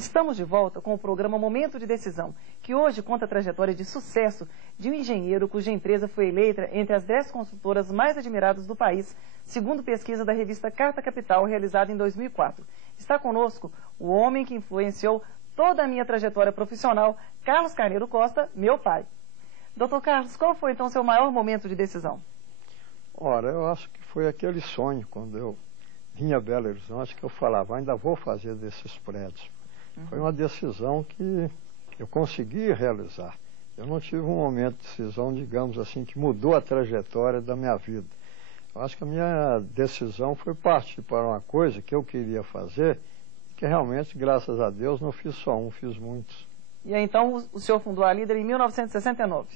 Estamos de volta com o programa Momento de Decisão, que hoje conta a trajetória de sucesso de um engenheiro cuja empresa foi eleita entre as 10 consultoras mais admiradas do país, segundo pesquisa da revista Carta Capital, realizada em 2004. Está conosco o homem que influenciou toda a minha trajetória profissional, Carlos Carneiro Costa, meu pai. Doutor Carlos, qual foi então seu maior momento de decisão? Ora, eu acho que foi aquele sonho, quando eu vinha a Belo Horizonte, que eu falava, ainda vou fazer desses prédios. Foi uma decisão que eu consegui realizar. Eu não tive um momento de decisão, digamos assim, que mudou a trajetória da minha vida. Eu acho que a minha decisão foi partir para uma coisa que eu queria fazer, que realmente, graças a Deus, não fiz só um, fiz muitos. E aí, então, o senhor fundou a Líder em 1969?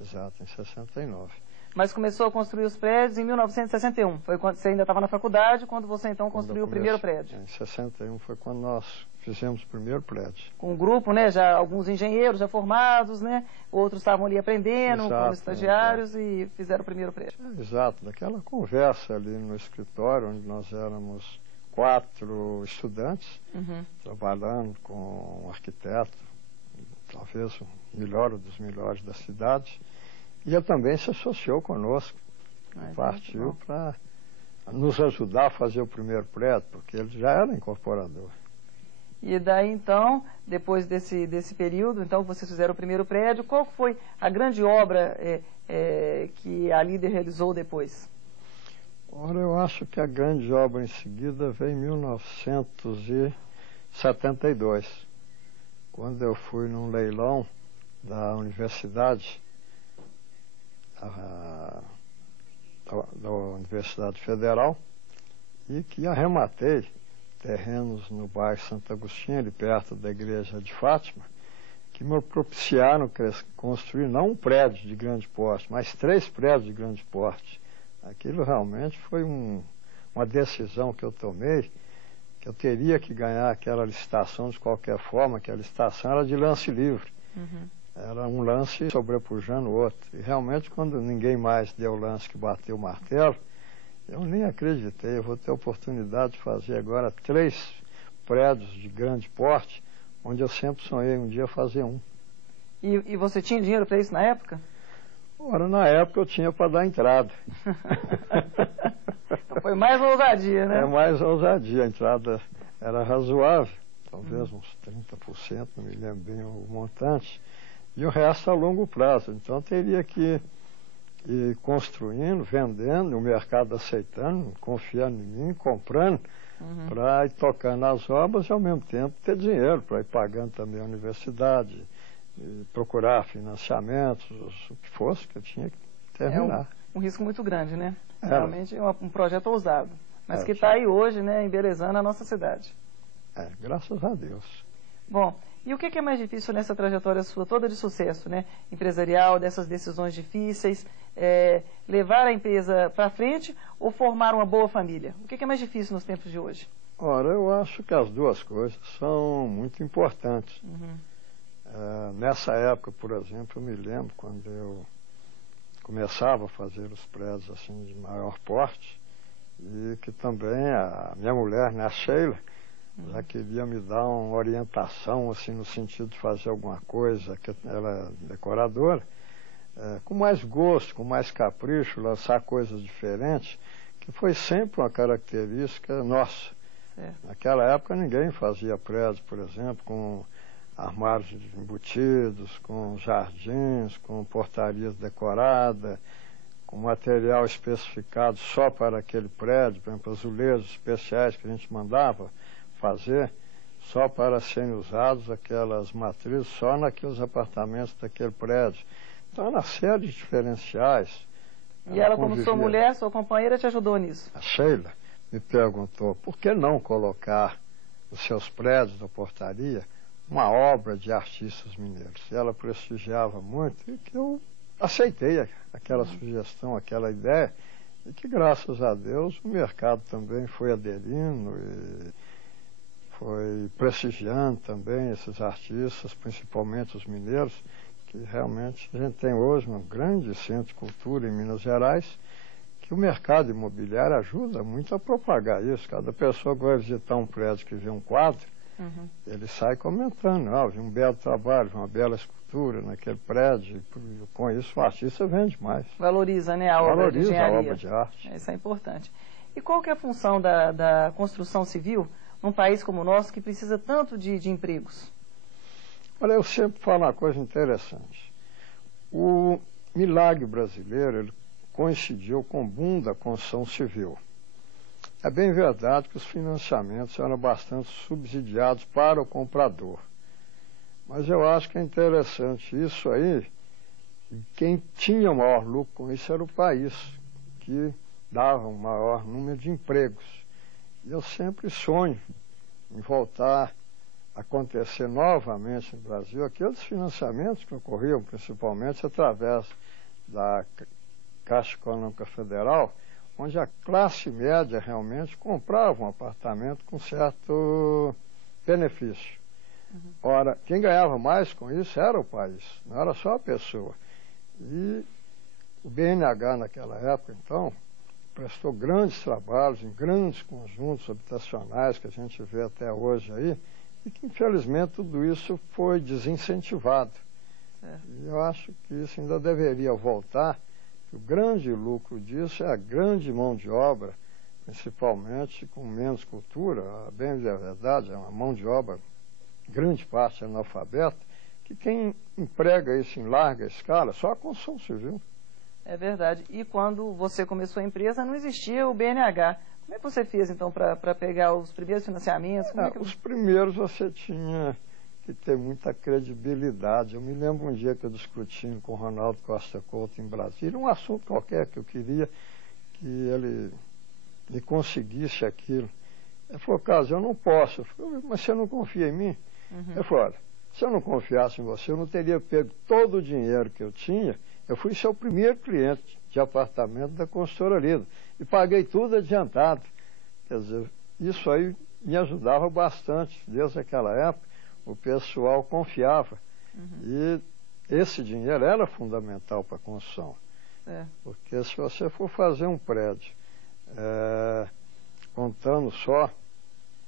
Exato, em 69. Mas começou a construir os prédios em 1961. Foi quando você ainda estava na faculdade, quando você então construiu o primeiro prédio. Em 61 foi quando nós fizemos o primeiro prédio. Com um grupo, né? Já alguns engenheiros já formados, né? Outros estavam ali aprendendo, Exato, como estagiários, e fizeram o primeiro prédio. Exato, daquela conversa ali no escritório, onde nós éramos 4 estudantes, trabalhando com um arquiteto, talvez o melhor dos melhores da cidade. E ele também se associou conosco, partiu para nos ajudar a fazer o primeiro prédio, porque ele já era incorporador. E daí então, depois desse período, então vocês fizeram o primeiro prédio, qual foi a grande obra que a Líder realizou depois? Ora, eu acho que a grande obra em seguida veio em 1972, quando eu fui num leilão da universidade, da Universidade Federal, e que arrematei terrenos no bairro Santo Agostinho, ali perto da igreja de Fátima, que me propiciaram construir não um prédio de grande porte, mas 3 prédios de grande porte. Aquilo realmente foi uma decisão que eu tomei, que eu teria que ganhar aquela licitação de qualquer forma, que a licitação era de lance livre. Era um lance sobrepujando o outro. E realmente, quando ninguém mais deu o lance que bateu o martelo, eu nem acreditei. Eu vou ter a oportunidade de fazer agora 3 prédios de grande porte, onde eu sempre sonhei um dia fazer um. E você tinha dinheiro para isso na época? Ora, na época eu tinha para dar entrada. Então foi mais ousadia, né? É mais ousadia. A entrada era razoável, talvez uns 30%, não me lembro bem o montante. E o resto a longo prazo. Então teria que ir construindo, vendendo, o mercado aceitando, confiando em mim, comprando, para ir tocando as obras e ao mesmo tempo ter dinheiro para ir pagando também a universidade, procurar financiamentos, o que fosse, que eu tinha que terminar. É um risco muito grande, né? Realmente é um projeto ousado, mas que está aí hoje, né, embelezando a nossa cidade. Graças a Deus. Bom, e o que é mais difícil nessa trajetória sua toda de sucesso, né, empresarial, dessas decisões difíceis, levar a empresa para frente ou formar uma boa família? O que é mais difícil nos tempos de hoje? Ora, eu acho que as duas coisas são muito importantes. Nessa época, por exemplo, eu me lembro quando eu começava a fazer os prédios assim de maior porte, e que também a minha mulher, né, a Sheila, já queria me dar uma orientação, assim, no sentido de fazer alguma coisa, que ela é decoradora, com mais gosto, com mais capricho, lançar coisas diferentes, que foi sempre uma característica nossa. Naquela época ninguém fazia prédio, por exemplo, com armários embutidos, com jardins, com portarias decoradas, com material especificado só para aquele prédio, por exemplo, azulejos especiais que a gente mandava fazer só para serem usados aquelas matrizes só naqueles apartamentos daquele prédio. Então era uma série de diferenciais. E ela, como sua mulher, sua companheira, te ajudou nisso? A Sheila me perguntou, por que não colocar nos seus prédios da portaria uma obra de artistas mineiros? E ela prestigiava muito, e que eu aceitei aquela sugestão, aquela ideia, e que graças a Deus o mercado também foi aderindo e foi prestigiando também esses artistas, principalmente os mineiros, que realmente a gente tem hoje um grande centro de cultura em Minas Gerais, que o mercado imobiliário ajuda muito a propagar isso. Cada pessoa que vai visitar um prédio que vê um quadro, Ele sai comentando, vi um belo trabalho, uma bela escultura naquele prédio, e com isso o artista vende mais. Valoriza, né, a obra de engenharia. Valoriza a obra de arte. Isso é importante. E qual que é a função da construção civil num país como o nosso, que precisa tanto de empregos? Olha, eu sempre falo uma coisa interessante. O milagre brasileiro, ele coincidiu com o boom da construção civil. É bem verdade que os financiamentos eram bastante subsidiados para o comprador. Mas eu acho que é interessante isso aí. Quem tinha o maior lucro com isso era o país, que dava um maior número de empregos. E eu sempre sonho em voltar a acontecer novamente no Brasil aqueles financiamentos que ocorriam principalmente através da Caixa Econômica Federal, onde a classe média realmente comprava um apartamento com certo benefício. Ora, quem ganhava mais com isso era o país, não era só a pessoa. E o BNH naquela época, então, prestou grandes trabalhos em grandes conjuntos habitacionais que a gente vê até hoje aí, e que infelizmente tudo isso foi desincentivado. E eu acho que isso ainda deveria voltar. O grande lucro disso é a grande mão de obra, principalmente com menos cultura, bem de verdade, é uma mão de obra, grande parte analfabeta, que quem emprega isso em larga escala, só a construção civil. É verdade. E quando você começou a empresa, não existia o BNH. Como é que você fez, então, para pegar os primeiros financiamentos? Os primeiros você tinha que ter muita credibilidade. Eu me lembro um dia que eu discutindo com o Ronaldo Costa Couto em Brasília, um assunto qualquer que eu queria que ele me conseguisse aquilo. Ele falou, Carlos, eu não posso. Eu falei, mas você não confia em mim? Ele falou, olha, se eu não confiasse em você, eu não teria pego todo o dinheiro que eu tinha. Eu fui seu primeiro cliente de apartamento da construtora Lida e paguei tudo adiantado. Quer dizer, isso aí me ajudava bastante. Desde aquela época, o pessoal confiava. E esse dinheiro era fundamental para a construção. Porque se você for fazer um prédio contando só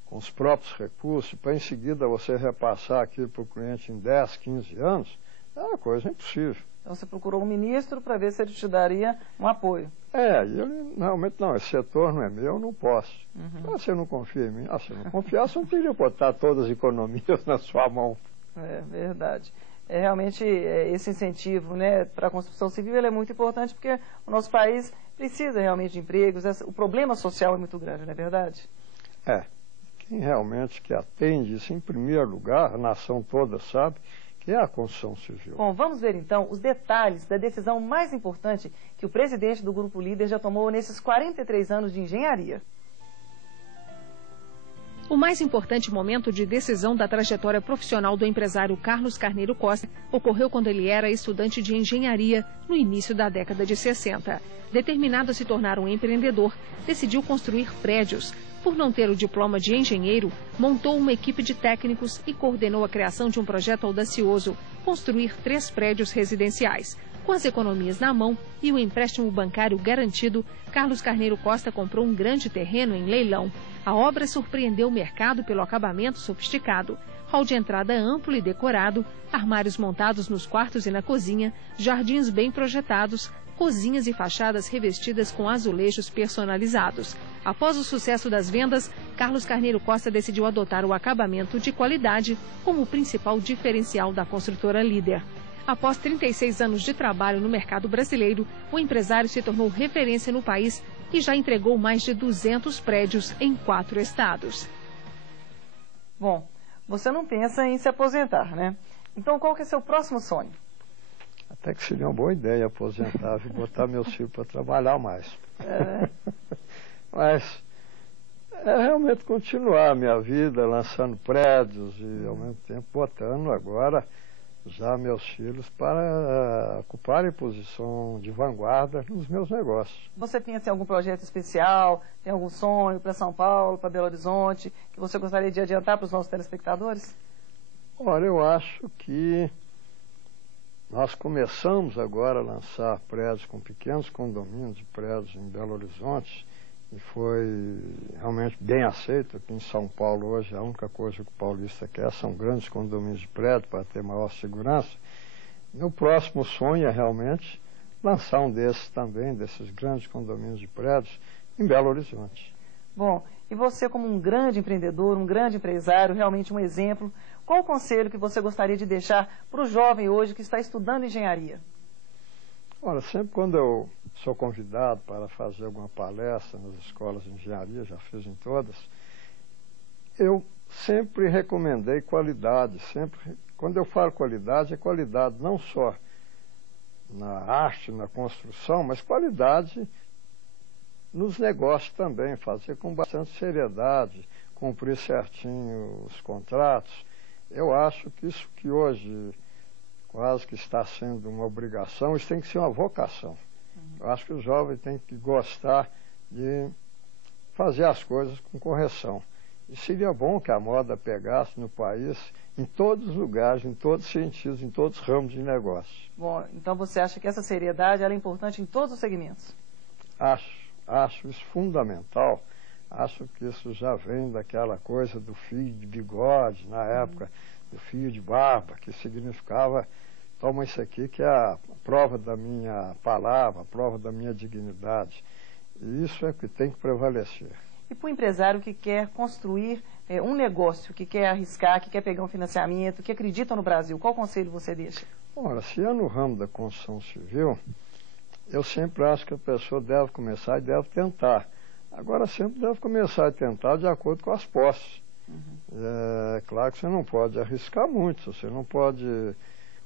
com os próprios recursos, para em seguida você repassar aquilo para o cliente em 10, 15 anos, é uma coisa impossível. Então você procurou um ministro para ver se ele te daria um apoio. E ele realmente, não, esse setor não é meu, eu não posso. Você não confia em mim? Se eu não confiasse, eu não teria botar todas as economias na sua mão. É verdade. Realmente esse incentivo, né, para a construção civil ele é muito importante porque o nosso país precisa realmente de empregos. O problema social é muito grande, não é verdade? Quem realmente que atende isso em primeiro lugar, a nação toda sabe, que é a construção civil. Bom, vamos ver então os detalhes da decisão mais importante que o presidente do Grupo Líder já tomou nesses 43 anos de engenharia. O mais importante momento de decisão da trajetória profissional do empresário Carlos Carneiro Costa ocorreu quando ele era estudante de engenharia no início da década de 60. Determinado a se tornar um empreendedor, decidiu construir prédios. Por não ter o diploma de engenheiro, montou uma equipe de técnicos e coordenou a criação de um projeto audacioso, construir 3 prédios residenciais. Com as economias na mão e o empréstimo bancário garantido, Carlos Carneiro Costa comprou um grande terreno em leilão. A obra surpreendeu o mercado pelo acabamento sofisticado. Hall de entrada amplo e decorado, armários montados nos quartos e na cozinha, jardins bem projetados, cozinhas e fachadas revestidas com azulejos personalizados. Após o sucesso das vendas, Carlos Carneiro Costa decidiu adotar o acabamento de qualidade como o principal diferencial da construtora Líder. Após 36 anos de trabalho no mercado brasileiro, o empresário se tornou referência no país e já entregou mais de 200 prédios em 4 estados. Bom, você não pensa em se aposentar, né? Então qual que é seu próximo sonho? Até que seria uma boa ideia aposentar e botar meus filhos para trabalhar mais. Mas é realmente continuar a minha vida lançando prédios e ao mesmo tempo botando agora já meus filhos para ocuparem posição de vanguarda nos meus negócios. Você pensa em algum projeto especial, tem algum sonho para São Paulo, para Belo Horizonte, que você gostaria de adiantar para os nossos telespectadores? Olha, eu acho que nós começamos agora a lançar prédios com pequenos condomínios de prédios em Belo Horizonte, e foi realmente bem aceito. Aqui em São Paulo hoje a única coisa que o paulista quer são grandes condomínios de prédio para ter maior segurança. Meu próximo sonho é realmente lançar um desses também, desses grandes condomínios de prédios, em Belo Horizonte. Bom, e você como um grande empreendedor, um grande empresário, realmente um exemplo, qual o conselho que você gostaria de deixar para o jovem hoje que está estudando engenharia? Olha, sempre quando eu sou convidado para fazer alguma palestra nas escolas de engenharia, já fiz em todas, eu sempre recomendei qualidade. Quando eu falo qualidade, é qualidade não só na arte, na construção, mas qualidade nos negócios também, fazer com bastante seriedade, cumprir certinho os contratos. Eu acho que isso que hoje quase que está sendo uma obrigação, isso tem que ser uma vocação. Eu acho que o jovem tem que gostar de fazer as coisas com correção. E seria bom que a moda pegasse no país, em todos os lugares, em todos os sentidos, em todos os ramos de negócio. Bom, então você acha que essa seriedade ela é importante em todos os segmentos? Acho isso fundamental. Acho que isso já vem daquela coisa do fio de bigode, na época, do fio de barba, que significava, toma isso aqui que é a prova da minha palavra, a prova da minha dignidade. E isso é o que tem que prevalecer. E para o empresário que quer construir um negócio, que quer arriscar, que quer pegar um financiamento, que acredita no Brasil, qual conselho você deixa? Ora, se é no ramo da construção civil, eu sempre acho que a pessoa deve começar e deve tentar. Agora, sempre deve começar a tentar de acordo com as posses. É claro que você não pode arriscar muito, você não pode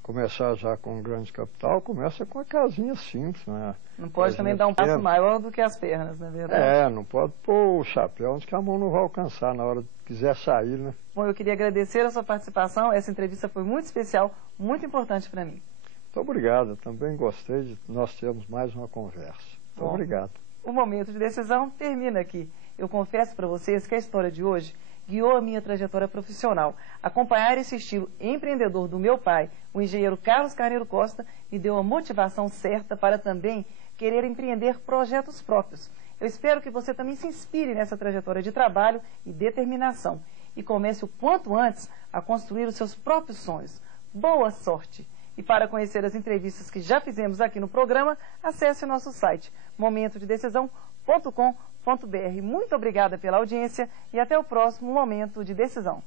começar já com um grande capital, começa com uma casinha simples, né? Não pode também dar um passo maior do que as pernas, na verdade. Não pode pôr o chapéu onde que a mão não vai alcançar na hora que quiser sair, né? Bom, eu queria agradecer a sua participação, essa entrevista foi muito especial, muito importante para mim. Muito obrigado, eu também gostei de nós termos mais uma conversa. Muito obrigado. O Momento de Decisão termina aqui. Eu confesso para vocês que a história de hoje guiou a minha trajetória profissional. Acompanhar esse estilo empreendedor do meu pai, o engenheiro Carlos Carneiro Costa, me deu a motivação certa para também querer empreender projetos próprios. Eu espero que você também se inspire nessa trajetória de trabalho e determinação e comece o quanto antes a construir os seus próprios sonhos. Boa sorte! E para conhecer as entrevistas que já fizemos aqui no programa, acesse o nosso site momentodedecisão.com.br. Muito obrigada pela audiência e até o próximo Momento de Decisão.